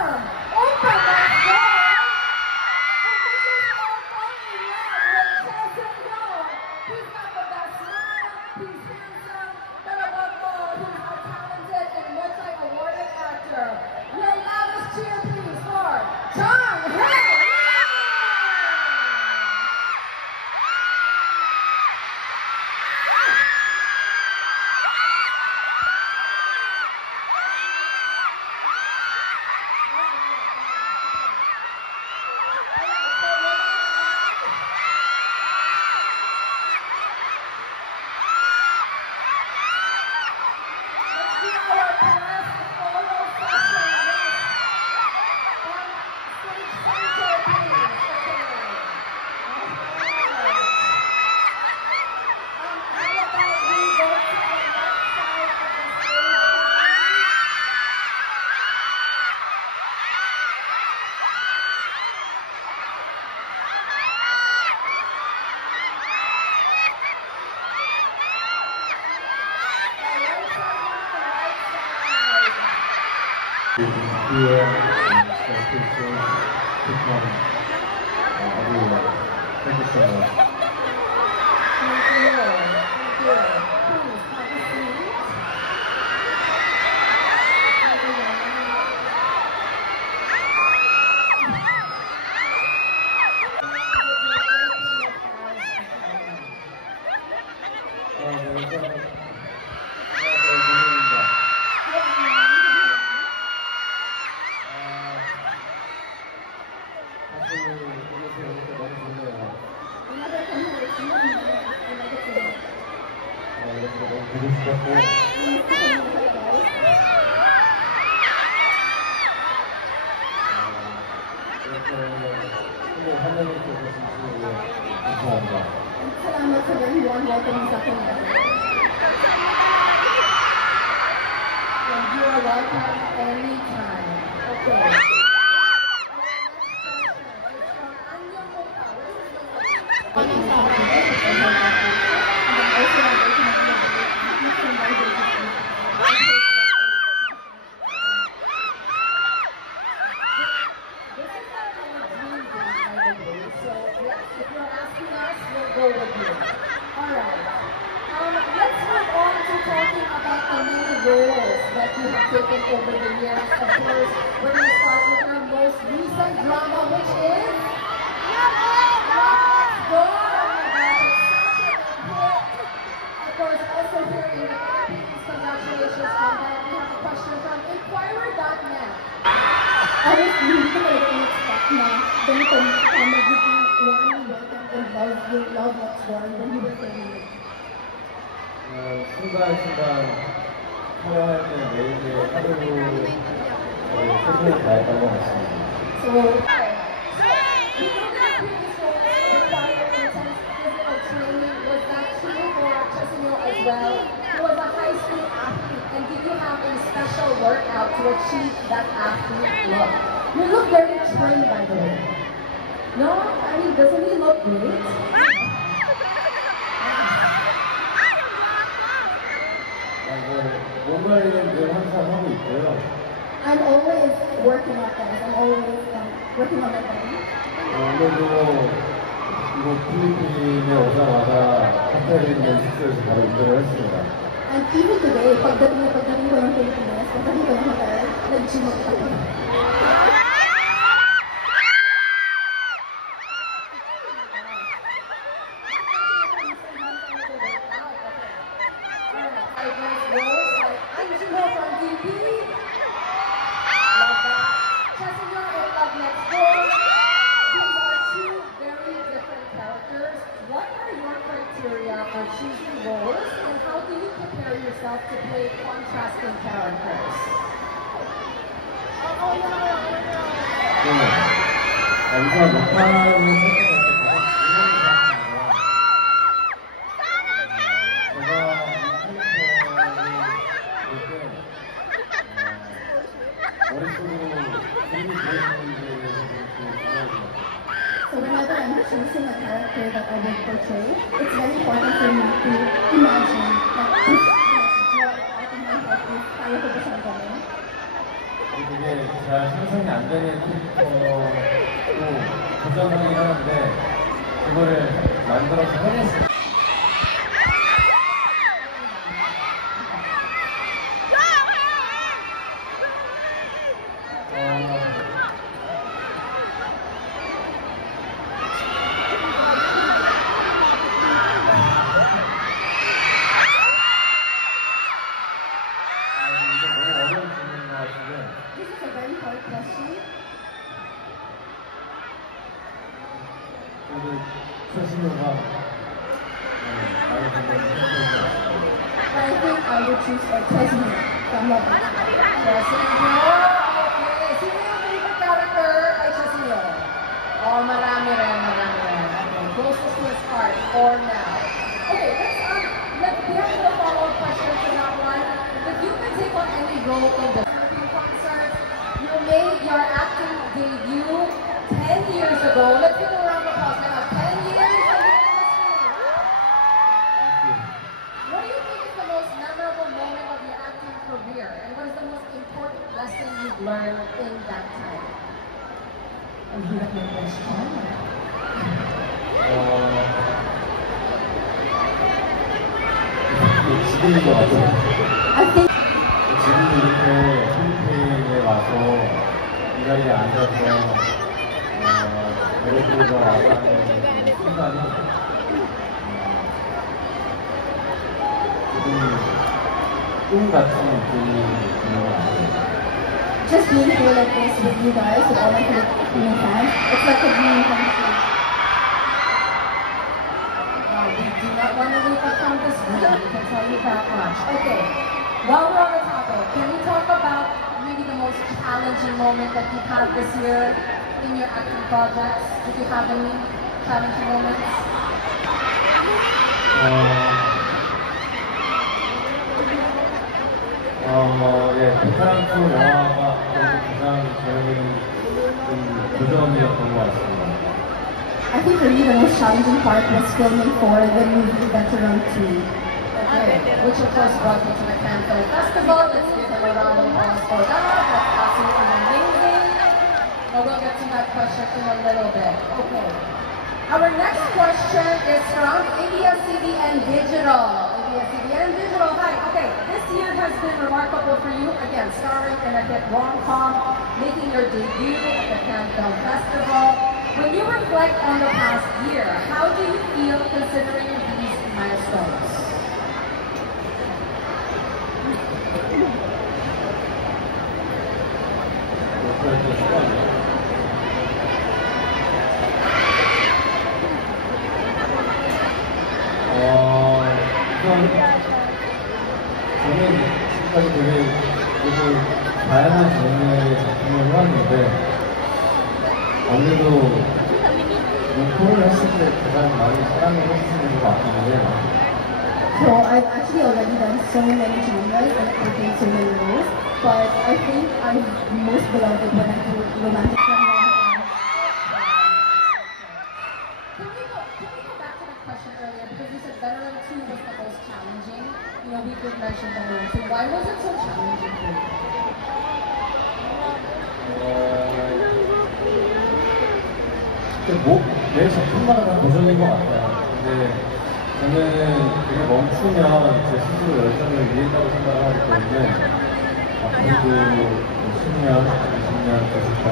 handsome. Open that door. And this is all falling in love with Chesson. He's got the best smile, he's handsome, but above all, he's a talented and multi-awarded actor. Your loudest cheer, please, for Jong Hae. Here and pictures to come everywhere. Thank you so much. Thank you. Thank you. Please have a seat. Salamat sa very warm welcome sa akin. And you are welcome anytime. Okay. Taken over the years. Of course, we're going to start with our most recent drama, which is Love Next Door. Of course, also here in the Philippines, congratulations on that. We have a question from Inquirer.net. Honestly, hindi ko talaga in-expect na ganito magiging one welcome and love next door when you were saying it. 순간순간 촬영할 때 매일매일 하루를 최선을 다했던 것 같습니다. So, you know that previous roles required intense physical training. Was that true for Chesson as well? He was a high school athlete, and did you have a special workout to achieve that athlete look? You look very trim, by the way. No? I mean, doesn't he look great? 몸 관리는 늘 항상 하고 있고요. I'm always working on things. I'm always working on my body. 오늘도 이곳 필리핀에 오자마자 호텔에 있는 숙소에서 바로 운전을 했습니다. And even today, pagdating ko ng Pilipinas, pagdating ko ng hotel, nag-gym ako. Choosing roles, and how do you prepare yourself to play contrasting characters? 우선 녹화를 So whenever I'm choosing a character that I will portray, it's very important for me to imagine that this is what I think my head is kaya ko ba siyang gawin? 되게 잘 상상이 안 되는 캐릭터로 도전하긴 하는데 그거를 만들어서 해냈어요. This is a very hard question. 그래도 최신호가 많이 듣는 캐릭터인 것 같아요. But I think I would choose Tessie from Love. Okay, sino yung favorite character kay Chesneo? Oh, marami rin. Okay, closest to his heart for now. Okay, we have a follow-up question for that one. If you could take on any role in the concert, you made your acting debut 10 years ago. Let's give a round of applause now. 10 years in the industry. What do you think is the most memorable moment of your acting career? And what is the most important lesson you've learned in that time? Ang hirap ng question. 지금인 것 같아요. I think 지금 이렇게 필리핀에 와서 이 자리에 앉아서 여러분과 와닿는 순간이 지금 꿈 같은 느낌이 드는 것 같아요. just being here like this with you guys, with all my Filipino fans, it's like a dream come true. We do not want to leave us on the screen, I can tell you that much. Okay, while we're on the topic, can we talk about maybe the most challenging moment that you've had this year in your acting projects? Did you have any challenging moments? 예, 베테랑투 영화가 가장 저에게는 좀 도전이었던 것 같습니다. I think for me the most challenging part was filming for the movie Veteran 2. Okay, which of course brought you to the Cannes Film Festival. Let's give them a round of applause for that. That's absolutely amazing. But we'll get to that question in a little bit. Okay. Our next question is from India CBN Digital. India CBN Digital, hi. Okay, this year has been remarkable for you. Again, starring in a hit rom-com, making your debut at the Cannes Film Festival. When you reflect on the past year, how do you feel considering these milestones? 저는 지금까지 되게 모두 다양한 장르의 작품을 해왔는데 아무래도 목표를 했을 때 가장 많이 사랑을 해주시는 것 같기는 해요. So I've actually already done so many genres and taken so many roles, but I think I'm most beloved when I do romantic rom-coms. Can we go back to that question earlier? Because you said Veteran 2 was the most challenging. You know, we did mention Veteran 2. Why was it so challenging for you? 매 작품마다 다 도전인 것 같아요. 근데 저는 되게 멈추면 제 스스로 열정을 잃는다고 생각을 하기 때문에 앞으로도 10년, 20년 계속해서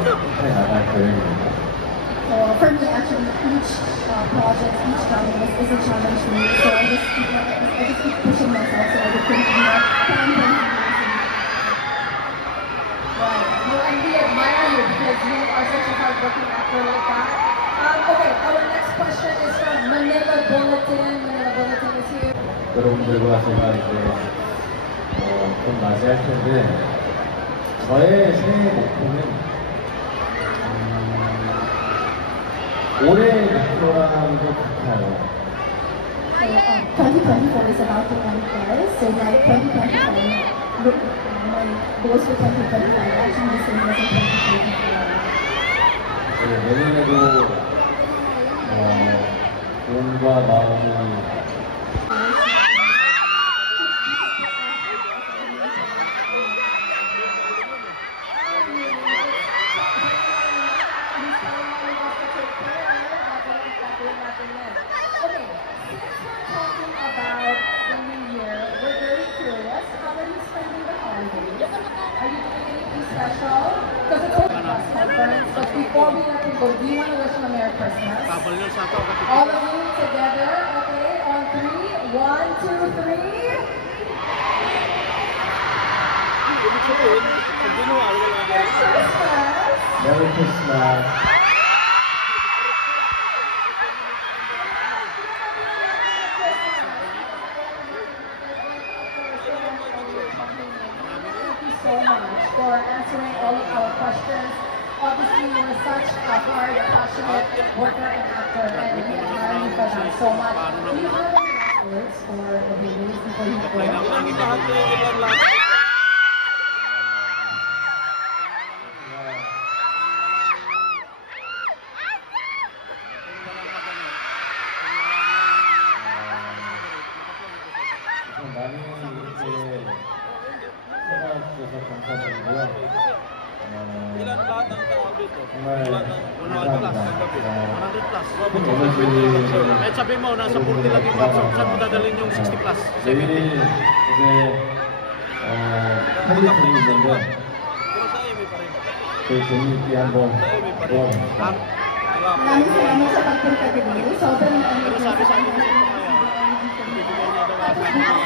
끝까지 나갈 계획입니다. So for me, actually, each project, each challenge is a challenge for me. So I just keep pushing myself so I can continue Right. And we admire you because you are such a hard-working actor like that. Okay, our next question is from Manila Bulletin. Manila Bulletin is here. 여러분들과 제가 이제 좀 맞이할 텐데 저의 새해 목표는 올해 목표라는 것 같아요. So 2024 is about to end guys. So my 2025, my goals for 2025 are actually the same as in 2024. 내년에도 몸과 마음이 before we let him go, do you want to wish him a Merry Christmas? Tabal yun sa tao. All of you together, okay? On three. 1, 2, 3. Ibig sabihin, pag ginawa, wala lang. Merry Christmas! Merry Christmas. Thank you so much for answering all of our questions. Obviously, you're such a hard, passionate worker and actor, and we admire you for that so much. Do you have any last words for the viewers before you go? Lahat ko yung ilang lahat. 우선 많이 이렇게 찾아주셔서 감사드리고요. Ilan lahat ng tao dito? 정말 Ilan? 100 plus ang gabi. 100 plus. 큰 에너지 Kahit sabi mo, nasa 40 lang yung match. Saan mo dadalhin yung 60 plus? 내일 70? 이제 팬미팅이 있는데 Pero sa Amy pa rin. 저희 재미있게 한번 Sa Amy pa rin. 도와주십시오. Wala pa. Maraming salamat sa pagpunta dito. Sobrang Pero sabi sa akin, Tapos bibigyan niya daw ako. bukas